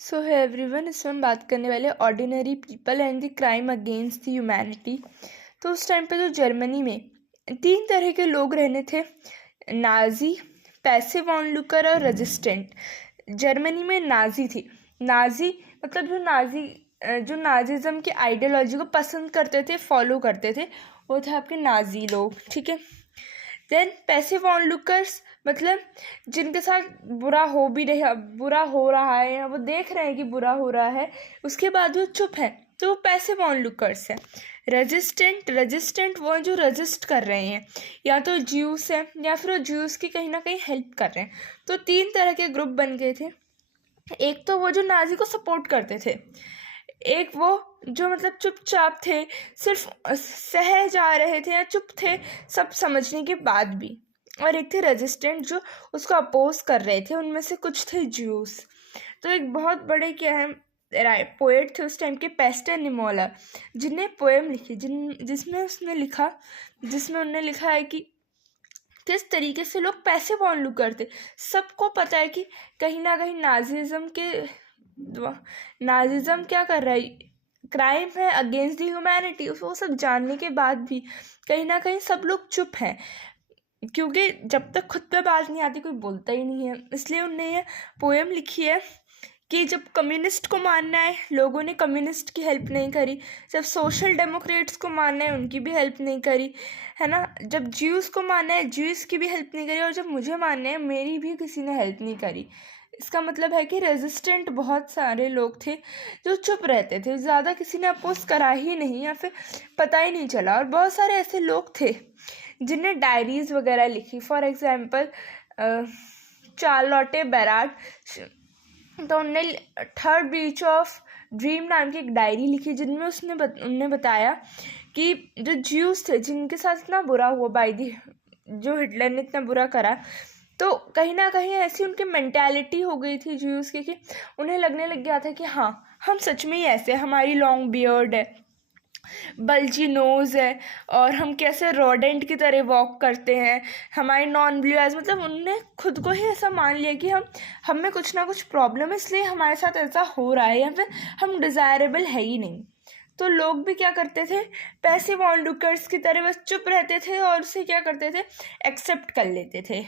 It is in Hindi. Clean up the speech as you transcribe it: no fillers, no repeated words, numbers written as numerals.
सो है एवरीवन, इसमें हम बात करने वाले ordinary people and the crime against the humanity. तो उस टाइम पे जो जर्मनी में 3 तरह के लोग रहने थे, नाजी, पैसिव ऑनलुकर और रेजिस्टेंट। जर्मनी में नाजी थी। नाजी मतलब जो नाजिज्म की आइडियोलॉजी को पसंद करते थे, फॉलो करते थे, वो थे आपके नाजी लोग, ठीक है। देन पैसिव ऑनलुकर्स मतलब जिनके साथ बुरा हो रहा है या वो देख रहे हैं कि बुरा हो रहा है, उसके बाद वो चुप है, तो वो पैसिव ऑनलुकर्स है। रेजिस्टेंट वो जो रेजिस्ट कर रहे हैं, या तो ज्यूस है या फिर वो ज्यूस की कहीं ना कहीं हेल्प कर रहे हैं। तो 3 तरह के ग्रुप बन गए थे। एक तो वो जो नाजी को सपोर्ट करते थे, एक वो जो मतलब चुपचाप थे, सिर्फ सह जा रहे थे या चुप थे सब समझने के बाद भी, और एक थे रेजिस्टेंट जो उसको अपोज कर रहे थे। उनमें से कुछ थे ज्यूस। तो एक बहुत बड़े क्या है पोएट थे उस टाइम के, पेस्टर निमोला, जिनने पोएम लिखी, जिसमें उन्होंने लिखा है कि किस तरीके से लोग पैसे वॉल्यू करते। सबको पता है कि कहीं ना कहीं नाजिज्म क्या कर रहा है, क्राइम है अगेंस्ट द ह्यूमैनिटी। वो सब जानने के बाद भी कहीं ना कहीं सब लोग चुप हैं, क्योंकि जब तक खुद पे बात नहीं आती कोई बोलता ही नहीं है। इसलिए उन्होंने ये पोएम लिखी है कि जब कम्युनिस्ट को मानना है, लोगों ने कम्युनिस्ट की हेल्प नहीं करी। जब सोशल डेमोक्रेट्स को मानना है, उनकी भी हेल्प नहीं करी, है ना। जब ज्यूस को मानना है, ज्यूस की भी हेल्प नहीं करी, और जब मुझे मानना है, मेरी भी किसी ने हेल्प नहीं करी। इसका मतलब है कि रेजिस्टेंट बहुत सारे लोग थे जो चुप रहते थे, ज़्यादा किसी ने अपोज करा ही नहीं या फिर पता ही नहीं चला। और बहुत सारे ऐसे लोग थे जिनने डायरीज़ वगैरह लिखी। फॉर एग्जांपल चार्लोटे बेराट, तो उनने थर्ड बीच ऑफ ड्रीम नाम की एक डायरी लिखी, जिनमें उनने बताया कि जो ज्यूस थे जिनके साथ इतना बुरा हुआ जो हिटलर ने इतना बुरा करा, तो कहीं ना कहीं ऐसी उनकी मेंटालिटी हो गई थी ज्यूस की कि उन्हें लगने लग गया था कि हाँ, हम सच में ही ऐसे, हमारी लॉन्ग बियर्ड है, बल्जी नोज़ है, और हम कैसे रोडेंट की तरह वॉक करते हैं, हमारी नॉन ब्लू आइज। मतलब उनने खुद को ही ऐसा मान लिया कि हम में कुछ ना कुछ प्रॉब्लम है, इसलिए हमारे साथ ऐसा हो रहा है, या फिर हम डिज़ायरेबल है ही नहीं। तो लोग भी क्या करते थे, पैसिव ऑनलुकर्स की तरह बस चुप रहते थे और उसे क्या करते थे, एक्सेप्ट कर लेते थे।